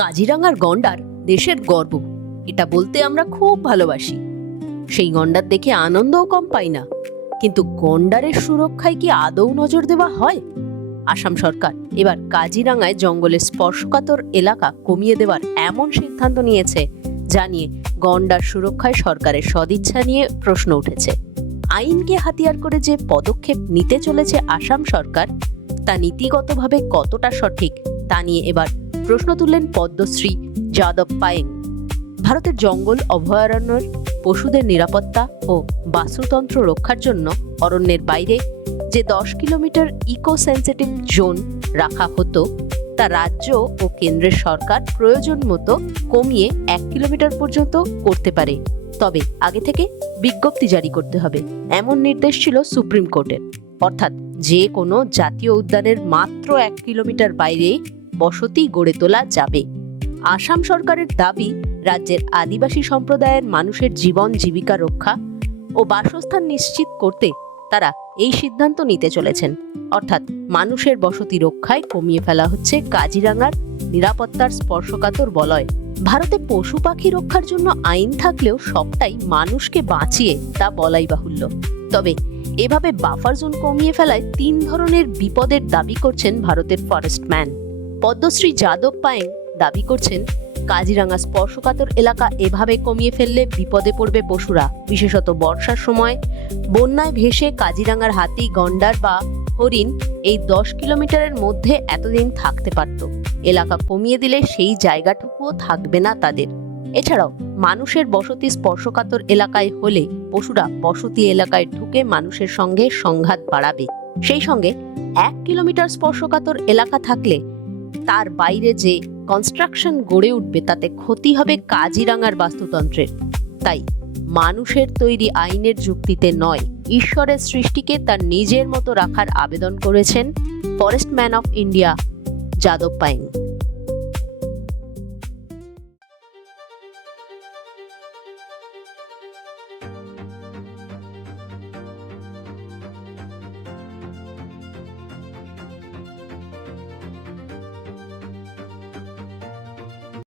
কাজিরাঙার গন্ডার দেশের গর্ব, এটা বলতে আমরা খুব ভালোবাসি। সেই গন্ডার দেখে আনন্দও কম পাই না। কিন্তু গন্ডারের সুরক্ষায় কি আদৌ নজর দেওয়া হয়? আসাম সরকার এবার কাজিরাঙায় জঙ্গলের স্পর্শকাতর এলাকা কমিয়ে দেওয়ার এমন সিদ্ধান্ত নিয়েছে, যা নিয়ে গন্ডার সুরক্ষায় সরকারের সদিচ্ছা নিয়ে প্রশ্ন উঠেছে। আইনকে হাতিয়ার করে যে পদক্ষেপ নিতে চলেছে আসাম সরকার, তা নীতিগতভাবে কতটা সঠিক তা নিয়ে এবার প্রশ্ন তুললেন পদ্মশ্রী যাদব পায়েং। ভারতের জঙ্গল অভয়ারণ্যের পশুদের নিরাপত্তা ও বাস্তুতন্ত্র রক্ষার জন্য অরণ্যের বাইরে যে 10 কিলোমিটার ইকো সেন্সিটিভ জোন রাখা হতো, তা রাজ্য ও কেন্দ্রের সরকার প্রয়োজন মতো কমিয়ে 1 কিলোমিটার পর্যন্ত করতে পারে। তবে আগে থেকে বিজ্ঞপ্তি জারি করতে হবে, এমন নির্দেশ ছিল সুপ্রিম কোর্টের। অর্থাৎ যে কোনো জাতীয় উদ্যানের মাত্র 1 কিলোমিটার বাইরে বসতি গড়ে তোলা যাবে। আসাম সরকারের দাবি, রাজ্যের আদিবাসী সম্প্রদায়ের মানুষের জীবন জীবিকা রক্ষা ও বাসস্থান নিশ্চিত করতে তারা এই সিদ্ধান্ত নিতে চলেছেন। অর্থাৎ মানুষের বসতি রক্ষায় কমিয়ে ফেলা হচ্ছে কাজিরাঙার নিরাপত্তার স্পর্শকাতর বলয়। ভারতে পশু পাখি রক্ষার জন্য আইন থাকলেও সবটাই মানুষকে বাঁচিয়ে তা বলাই বাহুল্য। তবে এভাবে বাফার জোন কমিয়ে ফেলায় 3 ধরনের বিপদের দাবি করছেন ভারতের ফরেস্টম্যান। পদ্মশ্রী যাদব পায়েং দাবি করছেন, কাজিরাঙা স্পর্শকাতর এলাকা এভাবে কমিয়ে ফেললে বিপদে পড়বে পশুরা। বিশেষত বর্ষার সময় বন্যায় ভেসে কাজিরাঙার হাতি, গন্ডার বা হরিণ এই 10 কিলোমিটারের মধ্যে এতদিন থাকতে পারত। এলাকা কমিয়ে দিলে সেই জায়গাটুকুও থাকবে না তাদের। এছাড়াও মানুষের বসতি স্পর্শকাতর এলাকায় হলে পশুরা বসতি এলাকায় ঢুকে মানুষের সঙ্গে সংঘাত বাড়াবে। সেই সঙ্গে 1 কিলোমিটার স্পর্শকাতর এলাকা থাকলে তার বাইরে যে কনস্ট্রাকশন গড়ে উঠবে, তাতে ক্ষতি হবে কাজিরাঙার বাস্তুতন্ত্রের। তাই মানুষের তৈরি আইনের যুক্তিতে নয়, ঈশ্বরের সৃষ্টিকে তার নিজের মতো রাখার আবেদন করেছেন ফরেস্টম্যান অফ ইন্ডিয়া যাদব পায়েং।